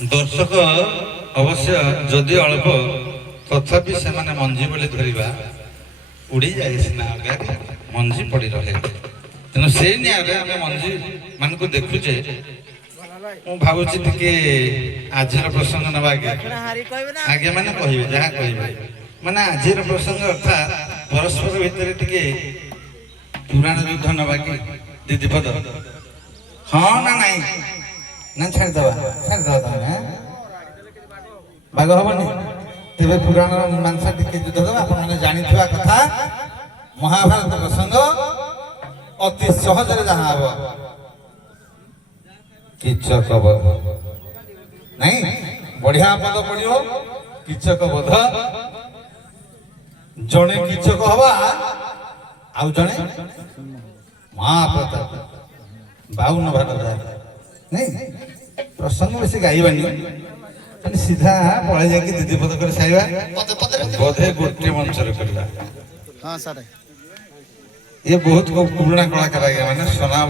दर्शक अवश्य जदि अल्प तथापि से मंजी बोली धरवा उड़ी जाए सीना मंजी पड़ी रहे तेणु से आम मंजी मान को देखुचे भावुची टे आज प्रसंग नवा आगे मैंने कहे जहाँ कहे माने आज प्रसंग अर्थात परस्पर भितर टे पुराण युद्ध नवा कि दीदीपद हाँ ना नाई ना छाड़देवा तुम बाघ हेनी तेरे पुराण मांस टे युद्ध दबा आप जानी कथा महाभारत प्रसंग अति सहज जहाँ हम किचक बध नहीं बढ़िया पद पड़ो किचक बध जड़े किचक हवा आउ जड़े महाप्रताप 52 भाग नहीं प्रसंग बेस गाइबानी सीधा पढ़ाई जाकि दीदी पद कर साइबा बोधे गोटे मंचर करला हां सर ये बहुत पुराना कलाकार आगे माने सोना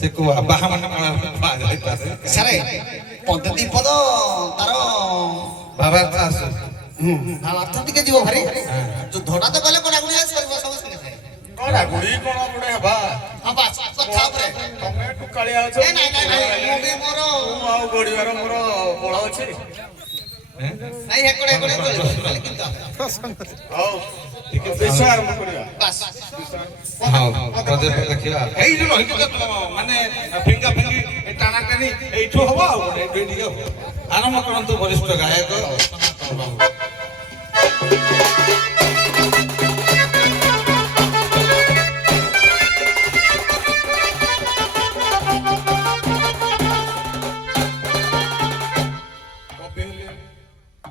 से को बाहा माने कला जाई पारे सर पद्धति पद तार बाबा था बाबा अर्थ टिके जीव भारी जो धोडा तो गले कोना गुडी आस करबो सब संगे कोना गुडी कोना गुडे हबा हां बास कथा परे तमे टुकाळी आछ नहीं नहीं मो भी मोर आउ गोडीवार मोर बळ अछि नहीं हेकोडे हेकोडे किंतु आओ ठीक है विषय आरंभ करिया बस हां पदे पे देखिया एई जो रहि तो माने फिंगा फिंगी टाना टानी एठो हबो आ गोडे बेडी हो आरंभ करंतु वरिष्ठ गायक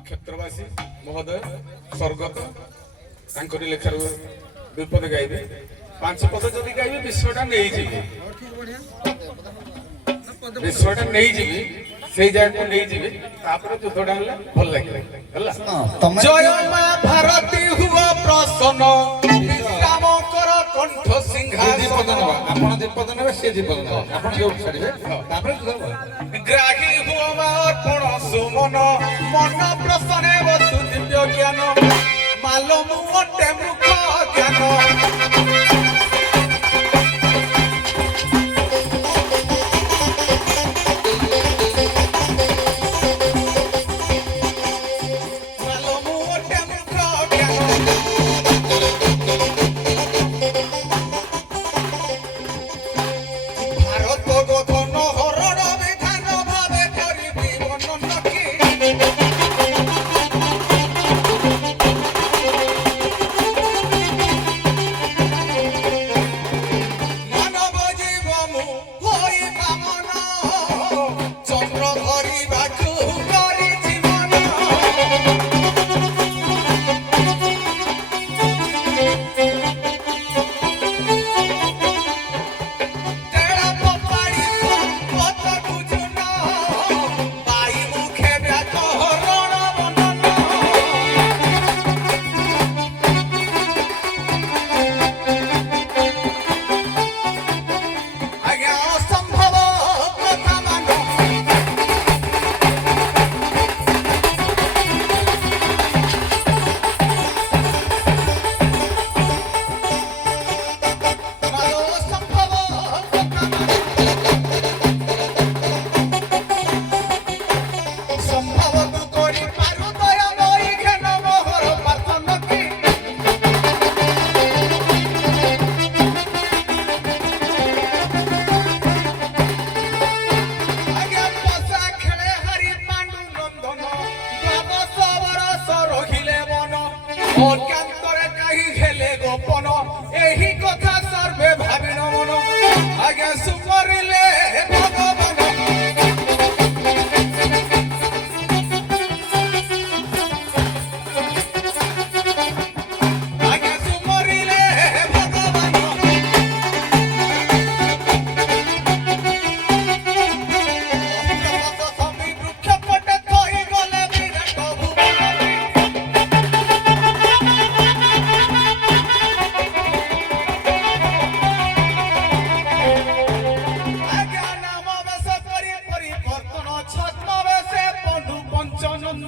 क्षेत्रवासी महोदय स्वर्गत तांकरी लेखार विपद गाइबे 5 पद जदि गाइबे विश्वटा नहीं जीवी विश्वटा नहीं जीवी से जगह को नहीं जीवी तापर युद्धटा हला भल लागे हला जय मां भारती हुआ प्रसन्न विश्राम कर कंठ सिंहासन आपण दीपद नेबे से दीपद नेबे आपण जो छाड़िबे तापर ग्राही हुआ मा अर्पण सुमन मन प्रसन्ने वसु दिव्य ज्ञान मालो मुटे मुख ज्ञान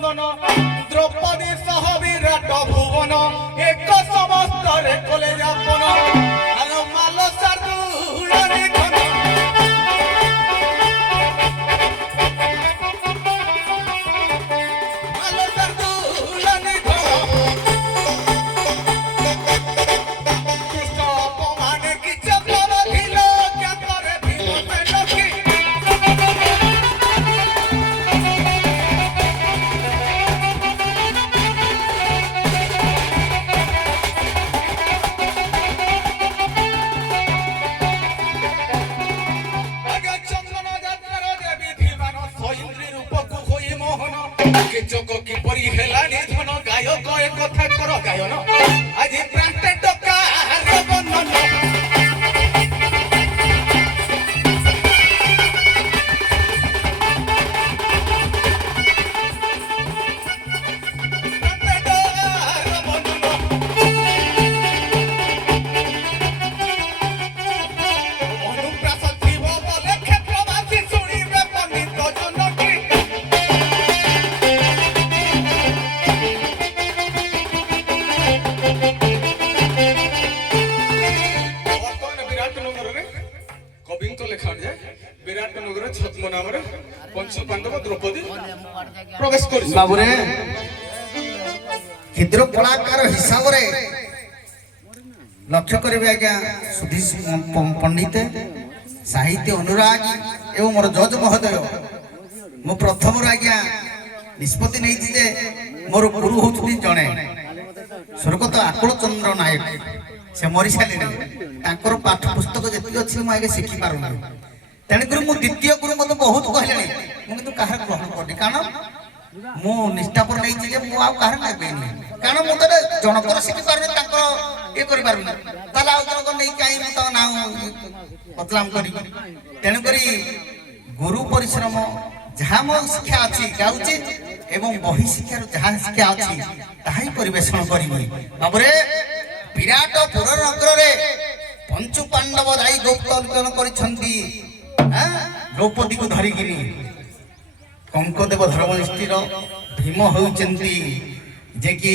নন্দন দ্রৌপদী সহ বিরাট ভুবন এক সমস্তরে কলে যাপন আর মাল সারুড়ি ধন মাল সারুড়ি ধন কৃষ্ণ অপমানে কিছু প্রবধিল জ্ঞাতরে ভীমসেন কি চোখ কিপরি হেলানি ধন গায়ক এ কথা কর গায়ন আজ প্রান্তে ডকা বন্ধন অনুপ্রাসাদ জীব বলে ক্ষেত্রবাসী শুনিবে পণ্ডিত জনকী বিরাটনগরে ছদ্ম নামে পঞ্চ পাণ্ডব দ্রৌপদী প্রবেশ করেছে বাবুরে ক্ষুদ্র কলাকার হিসাବରେ লক্ষ্য করবে আজ্ঞা সুধী পণ্ডিত সাহিত্য অনুরাগী এবং মোর জজ মহোদয় ମୁଁ ପ୍ରଥମରୁ ଆଜ୍ଞା ନିଷ୍ପତ୍ତି ନେଇଛି ଯେ ମୋର ଗୁରୁ ହଉଛନ୍ତି ଜଣେ ସ୍ୱର୍ଗତ ଆକୁଳ ଚନ୍ଦ୍ର ନାୟକ ସେ ମରିସାରିଲେଣି ତାଙ୍କର ପାଠ ପୁସ୍ତକ ଯେତିକି ଅଛି ମୁଁ ଆଜ୍ଞା ଶିଖିପାରୁନି ତେଣୁକରି ମୁଁ ଦ୍ୱିତୀୟ ଗୁରୁ ମୋତେ ବହୁତ କହିଲେଣି ମୁଁ କିନ୍ତୁ କାହାର ଗ୍ରହଣ କରୁନି କାରଣ ମୁଁ ନିଷ୍ଠାପର ନେଇଛି ଯେ ମୁଁ ଆଉ କାହାର ନେବିନି କାରଣ ମୁଁ ତ ଜଣଙ୍କର ଶିଖିପାରୁନି ତାଙ୍କର ଇଏ କରିପାରୁନି ତାହେଲେ ଆଉ ଜଣକ ନେଇ କାହିଁ ମୁଁ ତାଙ୍କ ନାଁ ବଦନାମ କରିବି ତେଣୁକରି ଗୁରୁ ପରିଶ୍ରମ ଯାହା ମୋ ଶିକ୍ଷା ଅଛି ଗାଉଛି ଏବଂ ବହି ଶିକ୍ଷାରୁ ଯାହା ଶିକ୍ଷା ଅଛି ତାହା ହିଁ ପରିବେଷଣ କରିବି ତାପରେ ବିରାଟ ପୁର ନଗରରେ ପଞ୍ଚୁ ପାଣ୍ଡବ ଯାଇ ଗୌତମ କରିଛନ୍ତି ଦ୍ରୌପଦୀକୁ ଧରିକିରି କଙ୍କଦେବ ଧର୍ମନିଷ୍ଠିର ଭୀମ ହେଉଛନ୍ତି ଯେ କି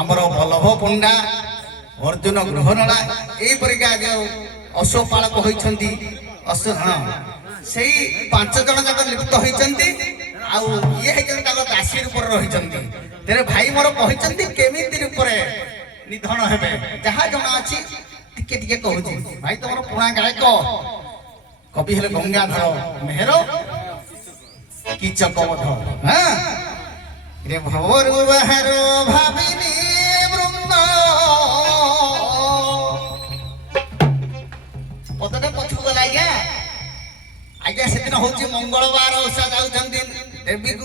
ଆମର ବଲ୍ଲଭ ପଣ୍ଡା ଅର୍ଜୁନ ଗୃହନଳା ଏଇପରିକା ଯେଉଁ ଅଶ୍ୱପାଳକ ହୋଇଛନ୍ତି ସେଇ 5 ଜଣ ଯାକ ଲିପ୍ତ ହୋଇଛନ୍ତି ଆଉ ଇଏ ହେଇଛନ୍ତି ତାଙ୍କ ଦାସୀ ରୂପରେ ରହିଛନ୍ତି ତେବେ ଭାଇ ମୋର କହିଛନ୍ତି କେମିତି ରୂପରେ ନିଧନ ହେବେ ଯାହା ଜଣା ଅଛି ଟିକେ ଟିକେ କହୁଛି ଭାଇ ତମର ପୁଣା ଗାୟକ କବି ହେଲେ ଗଙ୍ଗାଧର ମେହେର କି ଚକବଧ ରେ ଭବରୁ ବାହାର ଭାବିନି ବୃନ୍ଦ ପଦଟେ ପଛକୁ ଗଲା ଆଜ୍ଞା ସେଦିନ ହଉଛି ମଙ୍ଗଳବାର ଓଷା ଯାଉଛନ୍ତି ଦେବୀକୁ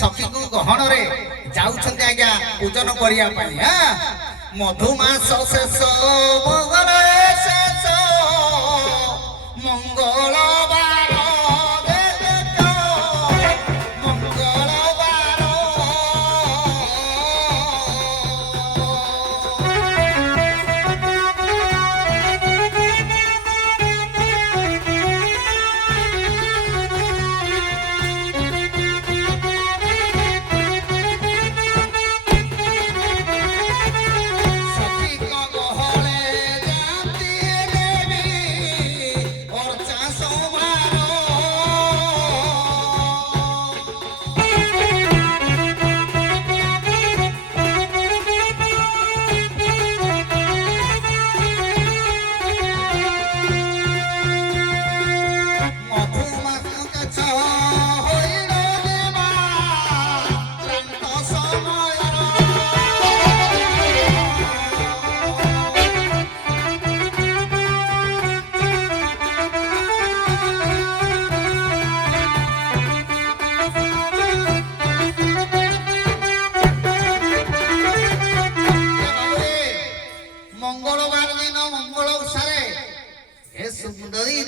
ସଖୀକୁ ଗହଣରେ ଯାଉଛନ୍ତି ଆଜ୍ଞା ପୂଜନ କରିବା ପାଇଁ ମଧୁମାସ ଶେଷ ଶେଷ ମଙ୍ଗଳବାର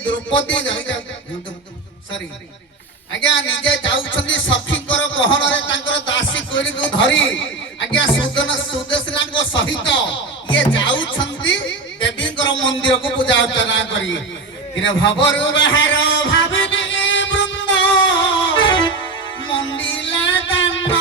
ଦ୍ରୌପଦୀ ସରି ଆଜ୍ଞା ନିଜେ ଯାଉଛନ୍ତି ସଖୀଙ୍କର ଗହଣରେ ତାଙ୍କର ଦାସୀ କୋଇଲିକୁ ଧରି ଆଜ୍ଞା ସୁଦର୍ଶନାଙ୍କ ସହିତ ଇଏ ଯାଉଛନ୍ତି ଦେବୀଙ୍କର ମନ୍ଦିରକୁ ପୂଜା ଅର୍ଚ୍ଚନା କରି ଦିନେ ଭବରୁ ବାହାର ଭାବିନି ବୃନ୍ଦ ମଣ୍ଡିଲା ଦାନ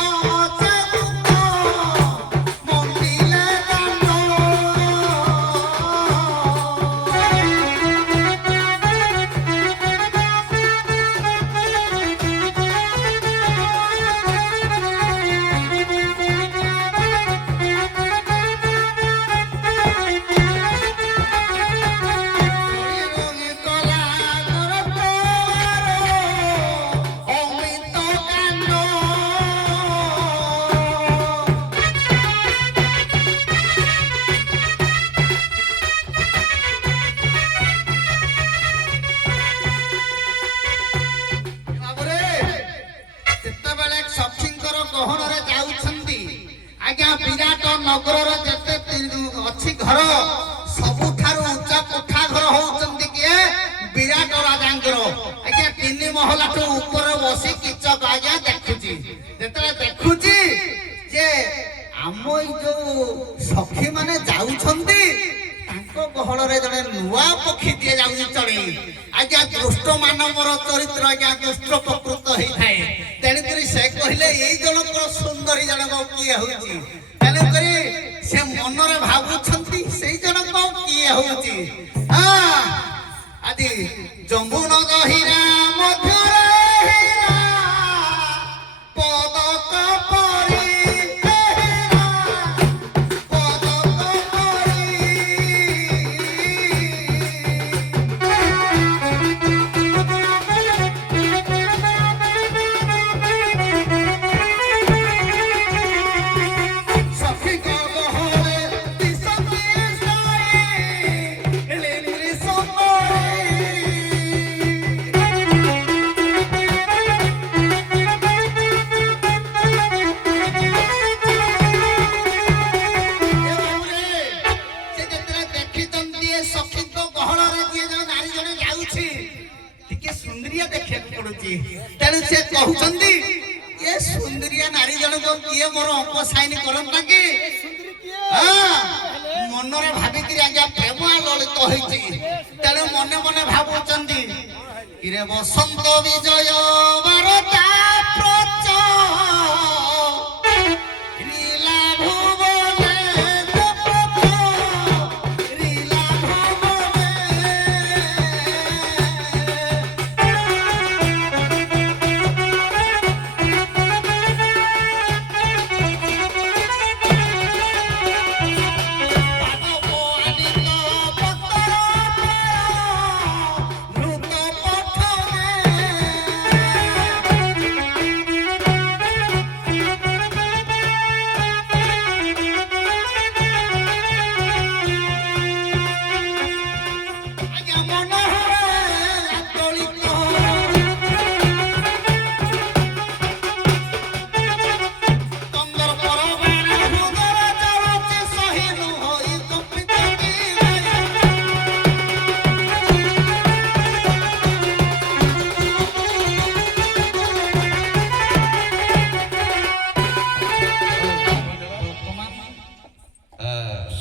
ଆଜ୍ଞା ବିରାଟ ନଗରର ଯେତେ ଅଛି ଘର ସବୁଠାରୁ ଉଚ୍ଚା କୋଠା ଘର ହଉଛନ୍ତି କିଏ ବିରାଟ ରାଜାଙ୍କର ଆଜ୍ଞା 3 ମହଲାଠୁ ଉପରେ ବସି କିଚକ ଆଜ୍ଞା ଦେଖୁଛି ଯେତେବେଳେ ଦେଖୁଛି ଯେ ଆମ ଏଇ ଯୋଉ ସଖୀ ମାନେ ଯାଉଛନ୍ତି ତାଙ୍କ ଗହଳରେ ଜଣେ ନୂଆ ପକ୍ଷୀଟିଏ ଯାଉଛି ଚଢି ଆଜ୍ଞା ଦୁଷ୍ଟ ମାନବର ଚରିତ୍ର ଆଜ୍ଞା ଦୁଷ୍ଟ ପ୍ରକୃତ ହେଇଥାଏ ତେଣୁକରି ସେ କହିଲେ ଏଇ ଜଣଙ୍କର ସୁନ୍ଦରୀ ଜଣକ କିଏ ହଉଛି ତେଣୁକରି ସେ ମନରେ ଭାବୁଛନ୍ତି ସେଇ ଜଣକ କିଏ ହଉଛି ଆଜି ଯମୁନ ଗହିରା ମଧ୍ୟରେ ହୀରା ପଦକ ପରି तेणु से कहते ये सुंदरिया नारी जन को किए मोर अंक साइन करता कि मनरे भाविक आज्ञा प्रेम ललित होती तेणु मने मने भावुंट कि बसंत विजय बारता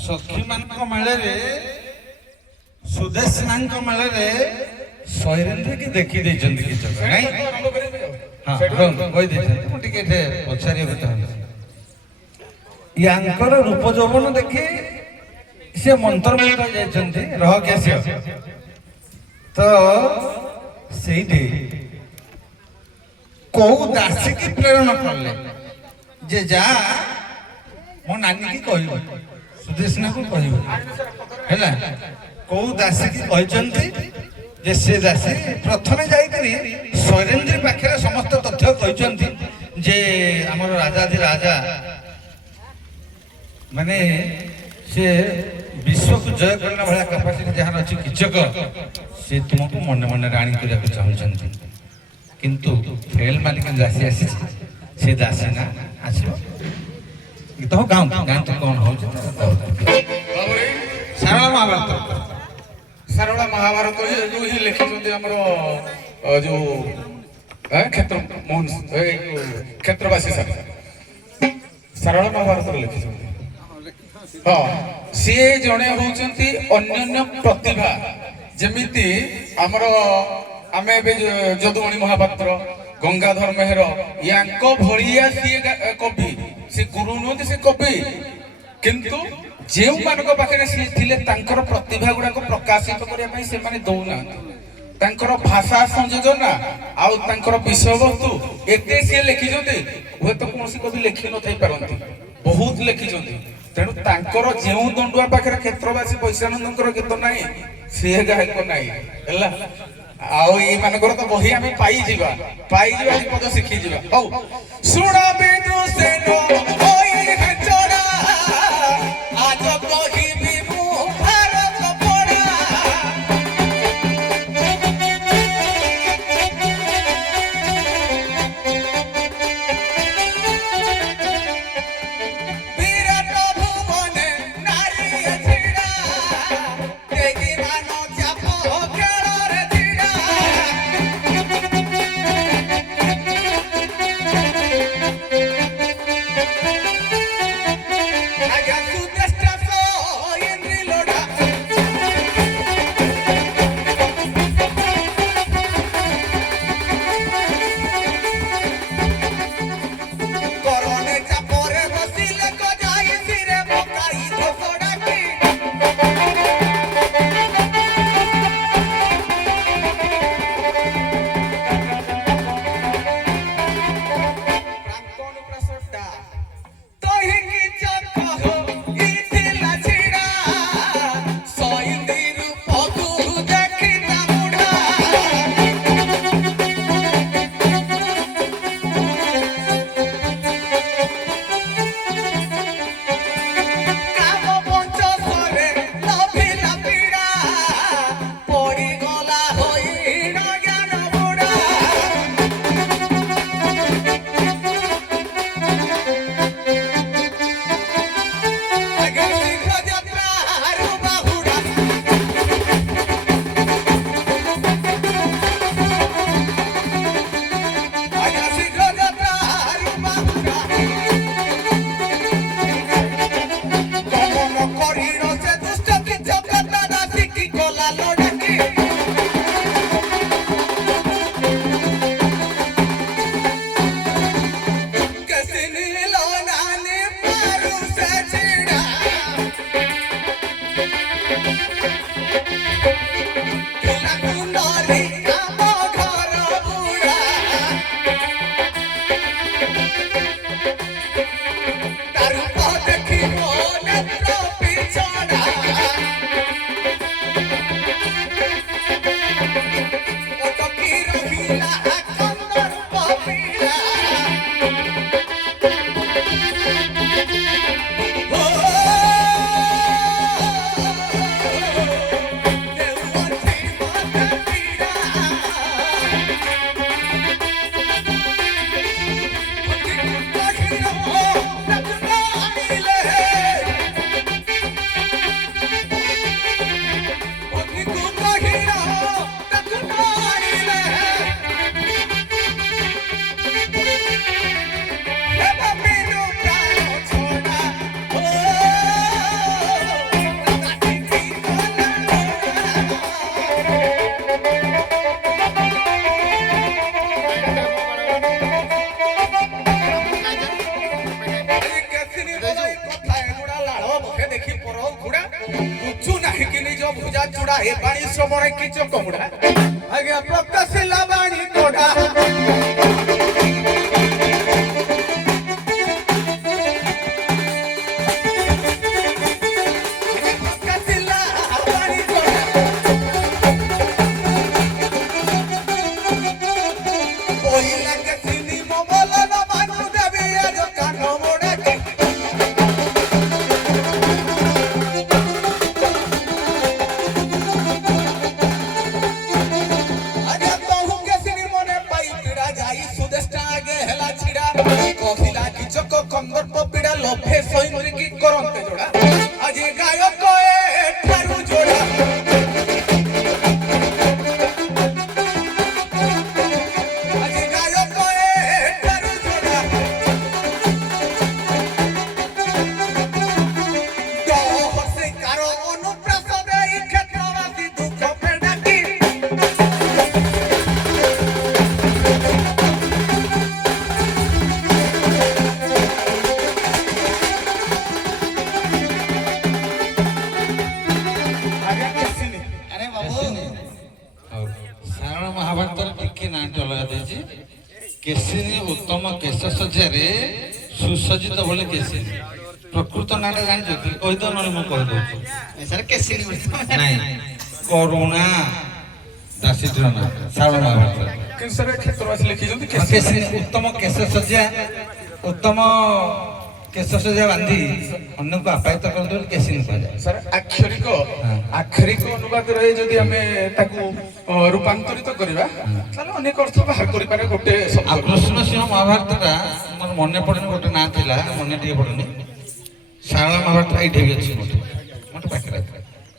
सखी मान मेले सुदेशना मेले शैलेन्द्र की देखी यार रूप यौवन देखी सी मंत्रमुग्ध जाती रहस्य तो से कौ दासी की प्रेरणा कले जे जा मो नानी की कह सुदेशना को कहला कौ दासी की कहते जे से दासी प्रथम जाइकरी शैलेन्द्र पाखे समस्त तथ्य कहते जे आमर राजाधि राजा माने से विश्व को जय करने भाया कैपेसिटी जहाँ अच्छी किचक से तुमको मन मन राणी करने चाहते किंतु फेल मालिक दासी आसी से दासी ना आसो तो गाँव गाँव तो कौन हो सारला महाभारत सारला महाभारत जो ही लिखित आमर जो क्षेत्र मोहन क्षेत्रवासी सारला महाभारत लिखित हाँ सी जड़े होती अन्य प्रतिभा जमीती आमर आम जदुमणि महापात्र गंगाधर मेहर या भलिया सी कवि सी गुरु नुहति से कवि किंतु जो मान पाखे सी थे प्रतिभा गुड़ाक प्रकाशित करने से दौना भाषा संयोजन आउ विषय वस्तु एत सी लिखिं हूँ तो कौन कवि लिखि न पारती बहुत लिखिं तेणु तांकर जो दंडुआ पाखे क्षेत्रवासी पैसानंदर गीत ना सी गायक ना आकर तो बही आम पाइबा पद शिखी जा शुण ভুজা চূড়া এ বাণী শ্রবণে কি চকমুড়া আগে প্রকাশিলা বাণী কোড়া কন্দর্প পিড়া লোভে সৈন্দ্র কি করন্তে জোড়া আজি গায়ক এঠারু জোড়া আজি গায়ক এঠারু জোড়া দহসে কারো অনুপ্রাসদে এই ক্ষেত্রবাসী দুঃখ পেড়াকি ସାରଣ ମହାଭାରତର ଟିକେ ନାଁଟି ଅଲଗା ଦେଇଛି କେଶିନୀ ଉତ୍ତମ କେଶ ସଜ୍ଜାରେ ସୁସଜ୍ଜିତ ଭଳି କେଶିନୀ ପ୍ରକୃତ ନାଁଟା ଜାଣିଛନ୍ତି କହିଦଉ ନହେଲେ ମୁଁ କହିଦଉଛି ନାଇଁ କରୁଣା ଦାସୀଟିର ନାଁ ସାରଣ ମହାଭାରତ କେଶରେ କ୍ଷେତ୍ରବାସୀ ଲେଖିଛନ୍ତି କେଶିନୀ ଉତ୍ତମ କେଶ ସଜ୍ଜା ଉତ୍ତମ କେଶ ସଜ୍ଜା ବାନ୍ଧି ଅନ୍ୟକୁ ଆପ୍ୟାୟିତ କରନ୍ତି ବୋଲି କେଶିନୀ କୁହାଯାଏ ସାର୍ ଆକ୍ଷରିକ ଅନୁବାଦରେ ଯଦି ଆମେ ତାକୁ ରୂପାନ୍ତରିତ କରିବା ତାହେଲେ ଅନେକ ଅର୍ଥ ବାହାର କରିପାରେ ଗୋଟେ ଶବ୍ଦ ଆଉ କୃଷ୍ଣ ସିଂହ ମହାଭାରତଟା ମୋର ମନେ ପଡୁନି ଗୋଟେ ନାଁ ଥିଲା ମନେ ଟିକେ ପଡୁନି ସାରଳା ମହାଭାରତ ଏଇଠି ବି ଅଛି ମୋଟେ ପାଖରେ ଅଛି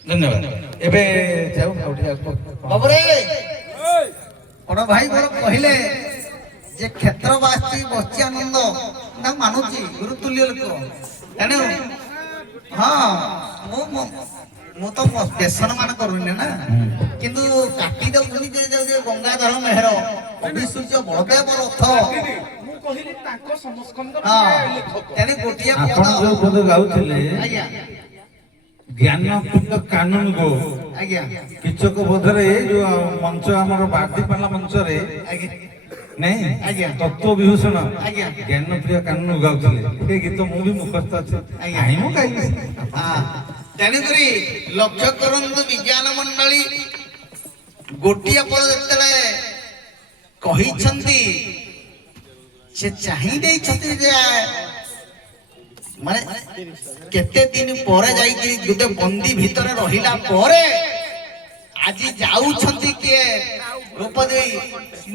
ଧନ୍ୟବାଦ ଏବେ ଯାଉ ଆଉ ଟିକେ ବାବୁରେ ବଡ ଭାଇ ମୋର କହିଲେ ଯେ କ୍ଷେତ୍ରବାସୀ ବସି ଆନନ୍ଦ ନା ମାନୁଛି ଗୁରୁତୁଲ୍ୟ ଲୋକ ତେଣୁ ହଁ ମୁଁ ତ ବେସନ ମାନ କରୁନି ନା କିନ୍ତୁ କାଟି ଦଉଛନ୍ତି ଯେ ଗଙ୍ଗାଧର ମେହେର କବି ସୂର୍ଯ୍ୟ ବଳଦେବ ରଥ ମୁଁ କହିଲି ତାଙ୍କ ସମସ୍କନ୍ଦର ଲେଖକ ତେଣୁ ଗୋଟିଏ ଆପଣ ଯୋଉ ପଦ ଗାଉଥିଲେ ଆଜ୍ଞା ଜ୍ଞାନପୀଠ କାନୁନ ଗୋ ଆଜ୍ଞା କିଚକ ବୋଧରେ ଯୋଉ ମଞ୍ଚ ଆମର ବାଦିପାଲା ମଞ୍ଚରେ ଆଜ୍ଞା ନାଇଁ ଆଜ୍ଞା ତତ୍ତ୍ୱ ବିଭୂଷଣ ଆଜ୍ଞା ଜ୍ଞାନପ୍ରିୟ କାନୁନ ଗାଉଥିଲେ ସେ ଗୀତ ମୁଁ ବି ମୁଖସ୍ଥ ଅଛି କାହିଁ ମୁଁ ଗାଇବି ତେଣୁକରି ଲକ୍ଷ୍ୟ କରନ୍ତୁ ବିଜ୍ଞାନ ମଣ୍ଡଳୀ ଗୋଟିଏ ପଦ ଯେତେବେଳେ କହିଛନ୍ତି ସେ ଚାହିଁ ଦେଇଛନ୍ତି ଯେ ମାନେ କେତେ ଦିନ ପରେ ଯାଇକି ଗୋଟେ ବନ୍ଦୀ ଭିତରେ ରହିଲା ପରେ ଆଜି ଯାଉଛନ୍ତି କିଏ ରୂପଦେବୀ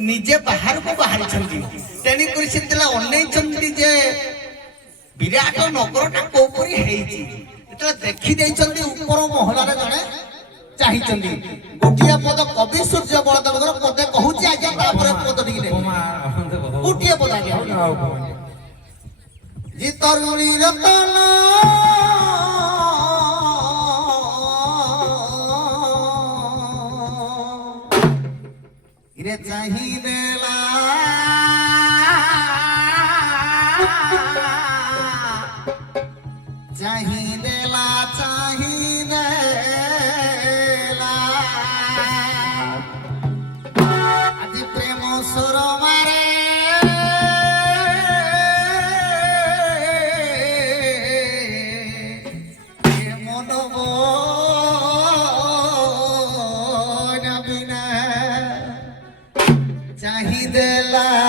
ନିଜେ ବାହାରକୁ ବାହାରିଛନ୍ତି ତେଣୁକରି ସେତେବେଳେ ଅନେଇଛନ୍ତି ଯେ ବିରାଟ ନଗରଟା କୋଉପରି ହେଇଛି ଯେତେବେଳେ ଦେଖି ଦେଇଛନ୍ତି ଉପର ମହଲାରେ ଜଣେ ଚାହିଁଛନ୍ତି ଗୋଟିଏ ପଦ କବି ସୂର୍ଯ୍ୟ ବଳଦେବଙ୍କର ପଦେ କହୁଛି ଆଜ୍ଞା ତାପରେ ପଦ ଟିକେ ନେବି ଗୋଟିଏ ପଦ ଆଜ୍ଞା ଯେ ତରୁଣୀ ରତନ रे चाहिदेला चाहिदेला चाहिदेला आज प्रेम सुर मारे मनबो चाहिदेला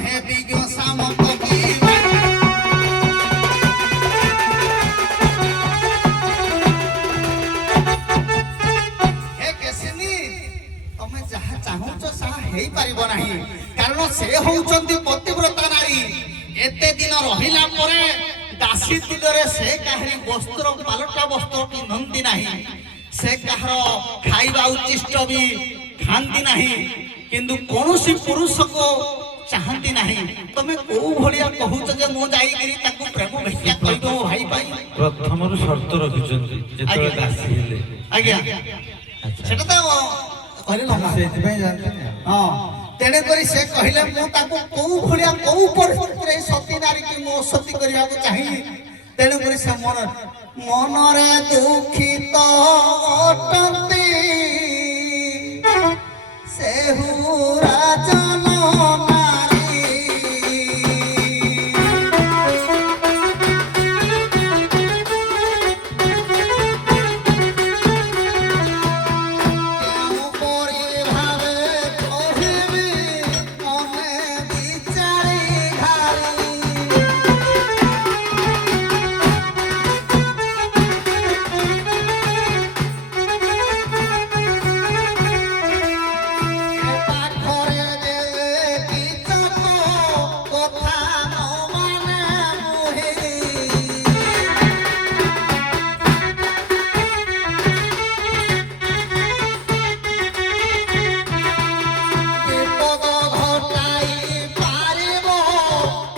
ନୁହେଁ ବିଜ୍ଞ ସାମନ୍ତ କି ହେ କେଶିନୀ ତମେ ଯାହା ଚାହୁଁଛ ତାହା ହେଇପାରିବ ନାହିଁ କାରଣ ସେ ହଉଛନ୍ତି ପତିବ୍ରତା ନାରୀ ଏତେ ଦିନ ରହିଲା ପରେ ଦାସୀ ଦିନରେ ସେ କାହାରି ବସ୍ତ୍ର ପାଲଟା ବସ୍ତ୍ର ପିନ୍ଧନ୍ତି ନାହିଁ ସେ କାହାର ଖାଇବା ଉଚ୍ଚିଷ୍ଟ ବି ଖାଆନ୍ତି ନାହିଁ କିନ୍ତୁ କୌଣସି ପୁରୁଷକୁ ଚାହାନ୍ତି ନାହିଁ ତମେ କୋଉ ଭଳିଆ କହୁଛ ଯେ ମୁଁ ଯାଇକିରି ତାକୁ ପ୍ରେମ ଭିକ୍ଷା କରିବ ମୋ ଭାଇ ପାଇଁ ପ୍ରଥମରୁ ସର୍ତ୍ତ ରଖିଛନ୍ତି ଯେତେବେଳେ ଦାସୀ ହେଲେ ଆଜ୍ଞା ସେଟା ତ କହିଲେ ନମା ସେଇଥିପାଇଁ ଜାଣିଛନ୍ତି ହଁ ତେଣୁକରି ସେ କହିଲେ ମୁଁ ତାକୁ କୋଉ ଭଳିଆ କୋଉ ପରିସ୍ଥିତିରେ ସତୀ ନାରୀକି ମୁଁ ସତୀ କରିବାକୁ ଚାହିଁଲି ତେଣୁକରି ସେ ମନରେ ଦୁଃଖିତ ଅଟନ୍ତି ସେ ରାଜନ ନାରୀ କେଉଁପରି ଭାବେ କହିବି ମନେ ବିଚାରି ଘାରି ପାଖରେ କିଚକ କଥା ନ ମାନେ ମୁହିଁ ବିପଦ ଘଟାଇ ପାରିବ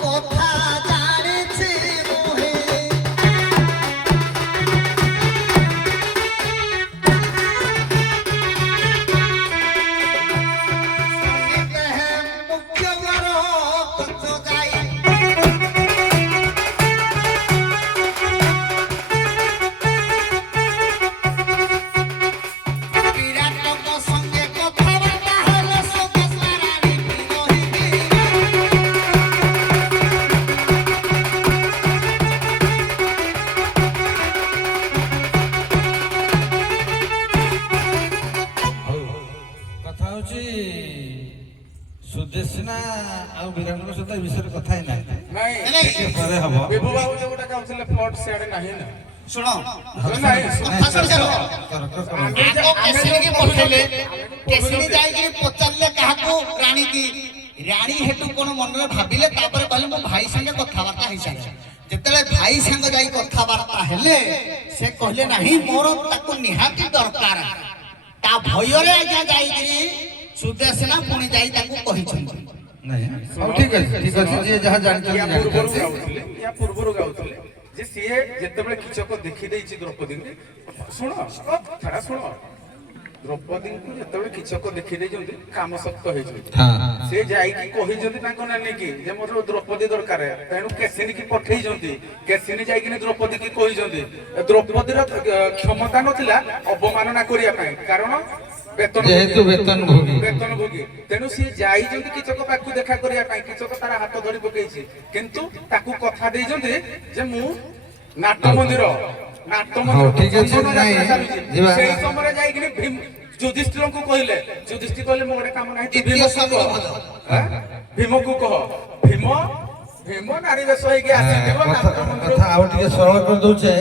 କଥା ଜାଣିଛି ମୁହିଁ ବିରାଟଙ୍କ ସଙ୍ଗେ କଥାବାର୍ତ୍ତା ହେଲେ ସୁଦେଶନା ରାଣୀ ରହିବି କଥା ହଉଛି ସୁଦେଶନା ଆଉ ବିରାଟଙ୍କ ସହିତ ଏ ବିଷୟରେ କଥା ହେଇନାହାନ୍ତି ନାଇଁ ଟିକେ ପରେ ହବ ବିଭୁ ବାବୁ ଯୋଉଟା କହୁଥିଲେ ପ୍ଲଟ ସିଆଡେ ନାହିଁ ନା ଶୁଣ ନାଇଁ କଥା ଶୁଣିସାର ଆମେ ଆଗ କେଶିନୀକି ପଠେଇଲେ କେଶିନୀ ଯାଇକିରି ପଚାରିଲେ କାହାକୁ ରାଣୀ କି ରାଣୀ ହେତୁ କଣ ମନରେ ଭାବିଲେ ତାପରେ କହିଲେ ମୋ ଭାଇ ସାଙ୍ଗେ କଥାବାର୍ତ୍ତା ହେଇସାରିଲା ଯେତେବେଳେ ଭାଇ ସାଙ୍ଗ ଯାଇ କଥାବାର୍ତ୍ତା ହେଲେ ସେ କହିଲେ ନାହିଁ ମୋର ତାକୁ ନିହାତି ଦରକାର ତା ଭୟରେ ଆଜ୍ଞା ଯାଇକିରି ସୁଦେଶନା ପୁଣି ଯାଇ ତାକୁ କହିଛନ୍ତି ନାଇଁ ହଉ ଠିକ ଅଛି ଯିଏ ଯାହା ଜାଣିଛନ୍ତି ୟା ପୂର୍ବରୁ ଜାଣିଛନ୍ତି ଗାଉଥିଲେ ୟା ପୂର୍ବରୁ ଗାଉଥିଲେ ଯେ ସିଏ ଯେତେବେଳେ କିଚକ ଦେଖିଦେଇଛି ଦ୍ରୌପଦୀଙ୍କୁ ଶୁଣ ଛାଡା ଶୁଣ ଦ୍ରୌପଦୀଙ୍କୁ ଯେତେବେଳେ କିଚକ ଦେଖିଦେଇଛନ୍ତି କାମ ଶକ୍ତ ହେଇଛନ୍ତି ସେ ଯାଇକି କହିଛନ୍ତି ତାଙ୍କ ନାନୀକି ଯେ ମୋର ଦ୍ରୌପଦୀ ଦରକାର ତେଣୁ କେଶିନୀକି ପଠେଇଛନ୍ତି କେଶିନୀ ଯାଇକି ଦ୍ରୌପଦୀକି କହିଛନ୍ତି ଦ୍ରୌପଦୀର କ୍ଷମତା ନଥିଲା ଅବମାନନା କରିବା ପାଇଁ କାରଣ ଯେହେତୁ ବେତନ ଭୋଗୀ ତେଣୁ ସିଏ ଯାଇଛନ୍ତି କିଚକ ପାଖକୁ ଦେଖା କରିବା ପାଇଁ କିଚକ ତାର ହାତ ଧରି ପକେଇଛି କିନ୍ତୁ ତାକୁ କଥା ଦେଇଛନ୍ତି ଯେ ମୁଁ ନାଟ ମନ୍ଦିର ହଉ, ଠିକ ଅଛି, ନାଇଁ, ଯିବା। ସେଇ ସମୟରେ ଯାଇକି ଯୁଧିଷ୍ଠିରଙ୍କୁ କହିଲେ ଯୁଧିଷ୍ଠିର କହିଲେ ମୁଁ ଗୋଟେ କାମ ନାହିଁ ଭୀମକୁ କହ ଭୀମକୁ କହ ଭୀମ ନାରୀ ବେଶ ହେଇକି ଆସିଥିବ ନାଟ ମନ୍ଦିର କଥା ଆଉ ଟିକେ ସରଳ କରିଦଉଛେ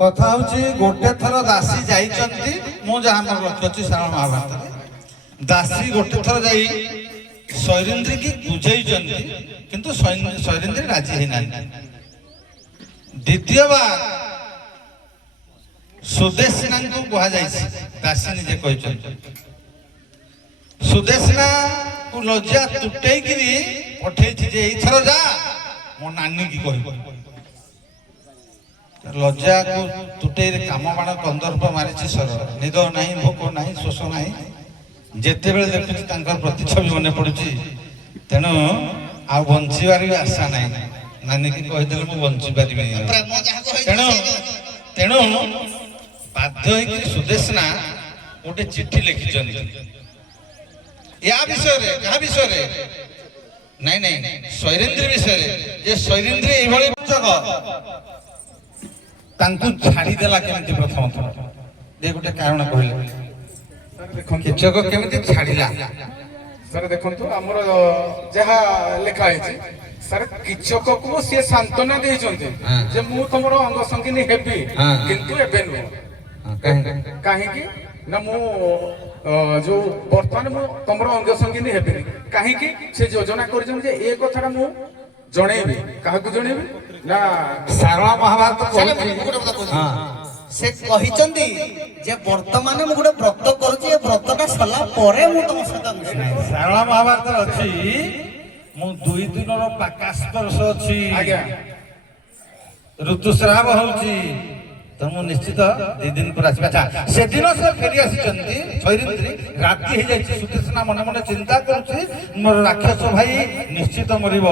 କଥା ହଉଛି ଗୋଟେ ଥର ଦାସୀ ଯାଇଛନ୍ତି ମୁଁ ଯାହା ଆମର ରଖିଅଛି ସାରଣ ମହାଭାରତରେ ଦାସୀ ଗୋଟେ ଥର ଯାଇ ସୈରିନ୍ଦ୍ରୀ କି ବୁଝେଇଛନ୍ତି କିନ୍ତୁ ସୈରିନ୍ଦ୍ରୀ ରାଜି ହେଇନାହାନ୍ତି ଦ୍ୱିତୀୟବାର ସୁଦେଶନାଙ୍କୁ କୁହାଯାଇଛି ଦାସୀ ନିଜେ କହିଛନ୍ତି ସୁଦେଶନାକୁ ଲଜ୍ଜା ତୁଟେଇକିରି ପଠେଇଛି ଯେ ଏଇଥର ଯା ମୋ ନାନୀ କି କହିବ ଲଜ୍ଜାକୁ ତୁଟେଇରେ କାମ ବାଣ କନ୍ଦର୍ପ ମାରିଛି ସର ନିଦ ନାହିଁ ଭୋକ ନାହିଁ ଶୋଷ ନାହିଁ ଯେତେବେଳେ ଦେଖୁଛି ତାଙ୍କର ପ୍ରତିଛବି ମନେ ପଡୁଛି ତେଣୁ ଆଉ ବଞ୍ଚିବାର ବି ଆଶା ନାହିଁ ନାନୀକି କହିଦେଲେ ମୁଁ ବଞ୍ଚି ପାରିବିନି ତେଣୁ ବାଧ୍ୟ ହେଇକି ସୁଦେଶନା ଗୋଟେ ଚିଠି ଲେଖିଛନ୍ତି ୟା ବିଷୟରେ କାହା ବିଷୟରେ ନାଇଁ ସୈରିନ୍ଦ୍ରୀ ବିଷୟରେ ଯେ ସୈରିନ୍ଦ୍ରୀ ଏଇଭଳି ତାଙ୍କୁ ଛାଡ଼ିଦେଲା କେମିତି ପ୍ରଥମ ଥର ଯେ ଗୋଟେ କାରଣ କହିଲେ କିଚକ କେମିତି ଛାଡ଼ିଲା ସାର୍ ଦେଖନ୍ତୁ ଆମର ଯାହା ଲେଖା ହେଇଛି ସାର୍ କିଚକକୁ ସିଏ ସାନ୍ତ୍ୱନା ଦେଇଛନ୍ତି ଯେ ମୁଁ ତମର ଅଙ୍ଗ ସଙ୍ଗିନୀ ହେବି କିନ୍ତୁ ଏବେ ନୁହଁ। କାହିଁକି ନା ମୁଁ ଯୋଉ ବର୍ତ୍ତମାନ ମୁଁ ତମର ଅଙ୍ଗ ସଙ୍ଗିନୀ ହେବିନି। କାହିଁକି ସେ ଯୋଜନା କରିଛନ୍ତି ଯେ ଏ କଥାଟା ମୁଁ ଜଣେଇବି। କାହାକୁ ଜଣେଇବି ନା ସାରଳା ମହାଭାରତ ସେ କହିଛନ୍ତି ଯେ ବର୍ତ୍ତମାନ ମୁଁ ଗୋଟେ ବ୍ରତ କରୁଛି, ଏ ବ୍ରତଟା ସରିଲା ପରେ ମୁଁ ତମ ସହିତ ମିଶିବି। ସାରଳା ମହାଭାରତ ଅଛି ମୁଁ 2 ଦିନର ପାକାସ୍ପର୍ଶ ଅଛି, ଆଜ୍ଞା ଋତୁସ୍ରାବ ହଉଛି, ତ ମୁଁ ନିଶ୍ଚିତ 2 ଦିନ ପରେ ଆସିବି। ଆଚ୍ଛା ସେଦିନ ସେ ଫେରି ଆସିଛନ୍ତି ସୈରିନ୍ଦ୍ରୀ, ରାତି ହେଇଯାଇଛି, ସୁଦେଶନା ମନେ ମନେ ଚିନ୍ତା କରୁଛି ମୋର ରାକ୍ଷସ ଭାଇ ନିଶ୍ଚିତ ମରିବ।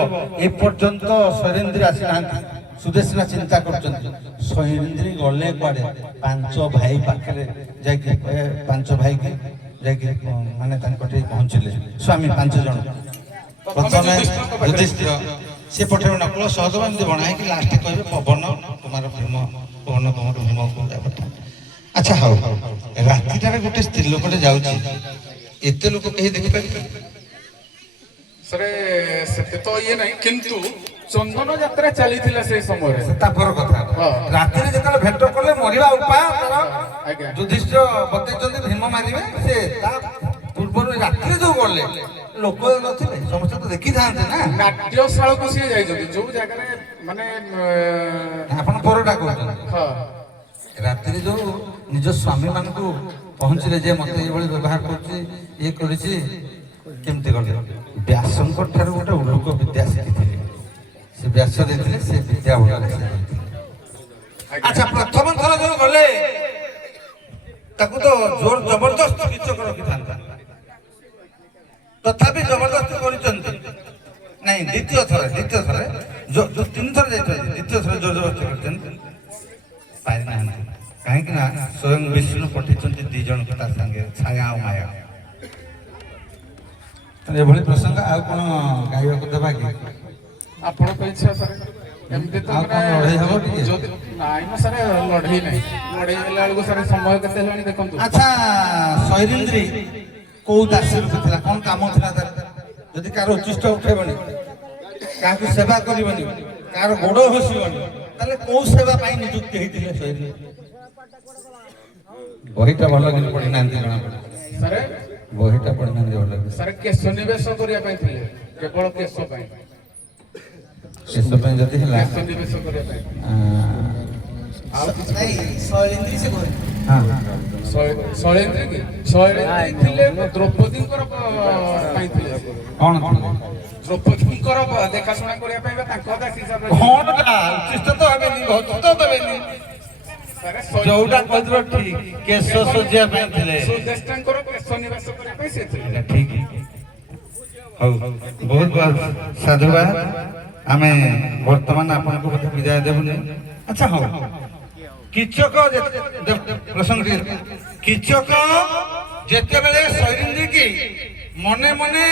ଏପର୍ଯ୍ୟନ୍ତ ସୈରିନ୍ଦ୍ରୀ ଆସିନାହାନ୍ତି। ସୁଦେଶନା ଚିନ୍ତା କରୁଛନ୍ତି ସୈରିନ୍ଦ୍ରୀ ଗଲେ କୁଆଡେ, 5 ଭାଇ ପାଖରେ ଯାଇକି 5 ଭାଇକି ଯାଇକି ମାନେ ତାଙ୍କ ଟିକେ ପହଞ୍ଚିଲେ ସ୍ୱାମୀ 5 ଜଣ। ପ୍ରଥମେ ଯୁଧିଷ୍ଠିର ସେ ପଠେଇବେ ନକୁଳ ସହଦେବ ଏମିତି ବଣା ହେଇକି ଲାଷ୍ଟ କହିବେ ପବନ ତୁମର ଭୀମ, ପବନ ତୁମର ଭୀମକୁ ପଠାଅ। ଆଚ୍ଛା ହଉ, ରାତିଟାରେ ଗୋଟେ ସ୍ତ୍ରୀ ଲୋକଟେ ଯାଉଛି, ଏତେ ଲୋକ କେହି ଦେଖିପାରିବେ? ସାରେ ସେତେ ତ ଇଏ ନାହିଁ, କିନ୍ତୁ ଚନ୍ଦନ ଯାତ୍ରା ଚାଲିଥିଲା ସେଇ ସମୟରେ। ତା ପର କଥା, ରାତିରେ ଯେତେବେଳେ ଭେଟ କଲେ ମରିବା ଉପାୟ ଆଜ୍ଞା ଯୁଧିଷ୍ଠିର ବତେଇଛନ୍ତି ଭୀମ ମାରିବେ। ସେ ତା ପୂର୍ବରୁ ରାତିରେ ଯୋଉ ଗଲେ ଲୋକ ନଥିଲେ, ସମସ୍ତେ ତ ଦେଖିଥାନ୍ତେ ନା। ନାଟ୍ୟଶାଳକୁ ସିଏ ଯାଇଛନ୍ତି ଯୋଉ ଜାଗାରେ ମାନେ ଆପଣ ପରଟା କହୁଛନ୍ତି। ହଁ ରାତିରେ ଯୋଉ ନିଜ ସ୍ୱାମୀ ମାନଙ୍କୁ ପହଞ୍ଚିଲେ ଯେ ମତେ ଏଇଭଳି ବ୍ୟବହାର କରୁଛି, ଇଏ କରିଛି, କେମିତି କଲେ? ବ୍ୟାସଙ୍କ ଠାରୁ ଗୋଟେ ଉଲୁକ ବିଦ୍ୟା ଶିଖିଥିଲେ, ସେ ବ୍ୟାସ ଦେଇଥିଲେ, ସେ ବିଦ୍ୟା ଭୋଗରେ। ଆଚ୍ଛା ପ୍ରଥମ ଥର ଯୋଉ ଗଲେ ତାକୁ ତ ଜୋର ଜବରଦସ୍ତ କିଚକ ରଖିଥାନ୍ତା, ତଥାପି ଜବରଦସ୍ତ କରିଛନ୍ତି। ନାଇଁ ଦ୍ୱିତୀୟ ଥର 3 ଥର ଯାଇଛନ୍ତି, ଦ୍ୱିତୀୟ ଥର ଜୋର ଜବରଦସ୍ତ କରିଛନ୍ତି, ପାରିନାହାନ୍ତି। କାହିଁକି ନା ସ୍ୱୟଂ ବିଷ୍ଣୁ ପଠେଇଛନ୍ତି 2 ଜଣଙ୍କୁ ତା ସାଙ୍ଗେ, ଛାୟା ଆଉ ମାୟା। ଏଭଳି ପ୍ରସଙ୍ଗ ଆଉ କଣ ଗାଇବାକୁ ଦେବା କି? ଆପଣଙ୍କ ଇଚ୍ଛା ସାର୍। ଏମିତି ତ ଆଉ କଣ ଲଢ଼େଇ ହବ ଟିକେ? ନାଇଁ ନା ସାର୍, ଲଢ଼େଇ ନାହିଁ। ଲଢ଼େଇ ହେଲା ବେଳକୁ ସାର୍ ସମୟ କେତେ ହେଲାଣି ଦେଖନ୍ତୁ। ଆଚ୍ଛା ସୈରିନ୍ଦ୍ରୀ କୋଉ ଦାସୀ ରୂପ ଥିଲା, କଣ କାମ ଥିଲା ତାର? ଯଦି କାହାର ଉଚ୍ଚିଷ୍ଟ ଉଠେଇବନି, କାହାକୁ ସେବା କରିବନି, କାହାର ଗୋଡ ଘଷିବନି, ତାହେଲେ କୋଉ ସେବା ପାଇଁ ନିଯୁକ୍ତି ହେଇଥିଲେ ସୈରିନ୍ଦ୍ରୀ? ବହିଟା ଭଲ କିନ୍ତୁ ପଢିନାହାନ୍ତି ଜଣାପଡେ। ସାର୍ ବହିଟା ପଢିନାହାନ୍ତି ଭଲ। ସାର୍ କେଶ ନିବେଶ କରିବା ପାଇଁ ଥିଲେ, କେବଳ କେଶ ପାଇଁ। ଶେଷ ପାଇଁ ଯଦି ହେଲା କେଶ ନିବେଶ କରିବା ପାଇଁ ଆଉ କିଛି ନାଇଁ ଶୈଳେନ୍ଦ୍ରୀ ସେ କହେ। ଶୈଳେନ୍ଦ୍ରୀ କି? ଶୈଳେନ୍ଦ୍ରୀ ଥିଲେ ଦ୍ରୌପଦୀଙ୍କର ପାଇଁ ଥିଲେ। କଣ ଦ୍ରୌପଦୀଙ୍କର ଦେଖାଶୁଣା କରିବା ପାଇଁ ବା ତାଙ୍କ ଦାସ ହିସାବରେ କଣ ଉଚ୍ଚିଷ୍ଟ ତ ହେବେନି, ଘୋଷିତ ଦେବେନି। ଯୋଉଟା କହିଥିଲ ଠିକ, କେଶ ସଜିବା ପାଇଁ ଥିଲେ, ସୁଦେଷ୍ଟାଙ୍କର କେଶ ନିବେଶ କରିବା ପାଇଁ ସେ ଥିଲେ। ଠିକ। ହଉ, ବହୁତ ବହୁତ ସାଧୁବାଦ। ଆମେ ବର୍ତ୍ତମାନ ଆପଣଙ୍କୁ ବୋଧେ ବିଦାୟ ଦେବୁନି। ଆଚ୍ଛା ହଉ, କିଚକ ପ୍ରସଙ୍ଗ କିଚକ ଯେତେବେଳେ ସୈରିନ୍ଦ୍ରୀ କି ମନେ ମନେ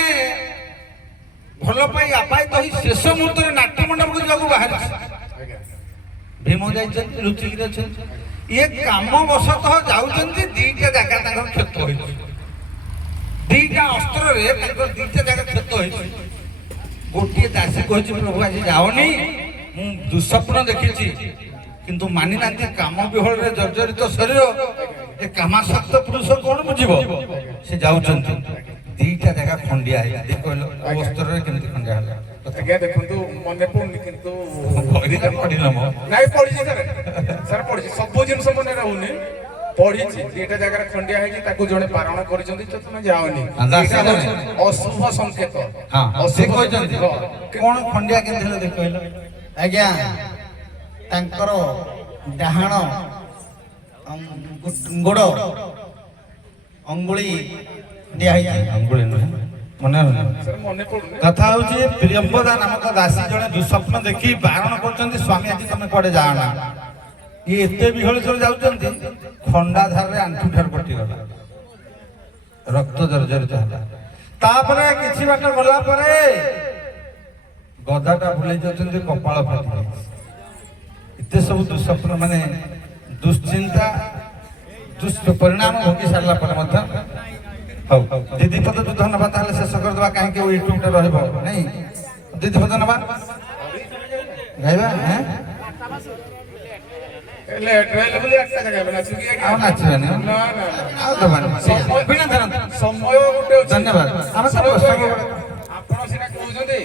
ଭଲ ପାଇ ଆପାୟିତ ହୋଇ ଶେଷ ମୁହୂର୍ତ୍ତରେ ନାଟ୍ୟ ମଣ୍ଡପକୁ ଯିବାକୁ ବାହାରିଛି, ଭୀମ ଯାଇଛନ୍ତି, ଲୁଚିକି ଅଛନ୍ତି। ଇଏ କାମ ବଶତଃ ଯାଉଛନ୍ତି, 2ଟା ଜାଗା ତାଙ୍କର କ୍ଷତ ହୋଇଛି, 2ଟା ଅସ୍ତ୍ରରେ ତାଙ୍କର 2ଟା ଜାଗା କ୍ଷତ ହୋଇଛି। ଗୋଟିଏ ଦାସୀ କହିଛି ପ୍ରଭୁ ଆଜି ଯାଉନି, ମୁଁ ଦୁଃସ୍ୱପ୍ନ ଦେଖିଛି, କିନ୍ତୁ ମାନିନାହାନ୍ତି। କାମ ବିହଳରେ ଜର୍ଜରିତ ଶରୀର, ଏ କାମାସକ୍ତ ପୁରୁଷ କଣ ବୁଝିବ? ସେ ଯାଉଛନ୍ତି, 2ଟା ଜାଗା ଖଣ୍ଡିଆ ହେଇଛି। କହିଲ ଅସ୍ତ୍ରରେ କେମିତି ଖଣ୍ଡିଆ ହେଲା? ଆଜ୍ଞା ଦେଖନ୍ତୁ, ମନେ ପଡୁନି କିନ୍ତୁ ପଢିଲ ମୋ ନାଇଁ ପଢିଛି ସାର୍। ସାର୍ ପଢିଛି, ସବୁ ଜିନିଷ ମନେ ରହୁନି, ପଢିଛି। 2ଟା ଜାଗାରେ ଖଣ୍ଡିଆ ହେଇଛି, ତାକୁ ଜଣେ ବାରଣ କରିଛନ୍ତି ଯେ ତମେ ଯାଅନି, ଅଶୁଭ ସଂକେତ। ସେ କହିଛନ୍ତି କଣ ଖଣ୍ଡିଆ କେମିତି ହେଲା କହିଲ? ଆଜ୍ଞା ତାଙ୍କର ଡାହାଣ ଗୋଡ ଅଙ୍ଗୁଳି ଦିଆ ହେଇଛି। ଅଙ୍ଗୁଳି ନୁହେଁ, ମନେ ସାର୍ ମନେ ପଡୁନି। କଥା ହଉଛି ପ୍ରିୟମ୍ବଦା ନାମକ ଦାସୀ ଜଣେ ଦୁଃସ୍ୱପ୍ନ ଦେଖି ବାରଣ କରୁଛନ୍ତି, ସ୍ୱାମୀ ଆଜି ତମେ କୁଆଡେ ଯାଅନା। ଇଏ ଏତେ ବିହଳିତ ଯାଉଛନ୍ତି, ଖଣ୍ଡା ଧାରରେ ଆଣ୍ଠୁ ଠାରୁ କଟିଗଲା, ରକ୍ତ ଜର୍ଜରିତ ହେଲା। ତାପରେ କିଛି ବାଟ ଗଲା ପରେ ଗଦାଟା ବୁଲେଇ ଯାଉଛନ୍ତି, କପାଳ ଫାଟି ଯାଇଛି। ଏତେ ସବୁ ଦୁଃସ୍ୱପ୍ନ ମାନେ ଦୁଶ୍ଚିନ୍ତା ଦୁଷ୍ପରିଣାମ ଭୋଗି ସାରିଲା ପରେ ମଧ୍ୟ ହଉ ଦିଦି ପଦ ଯୁଦ୍ଧ ନେବା ତାହେଲେ ଶେଷ କରିଦେବା କାହିଁକି ୟୁଟ୍ୟୁବଟା ରହିବ ନାଇଁ ଦିଦି ପଦ ନେବା ଗାଇବା ଲେଟ୍ ରହିଲେ ବୋଲି একটা ଜାଗା ନାଚିକି ଆଉ ନାଚିବାନି ନା ନା ଆଉ ଦେବାନି ବିନା ଧରନ୍ତୁ ସମୟ ଗୋଟେ ଅଛି ଧନ୍ୟବାଦ ଆମେ ତ ପ୍ରସଙ୍ଗ ଆପଣ ସିନା କହୁଛନ୍ତି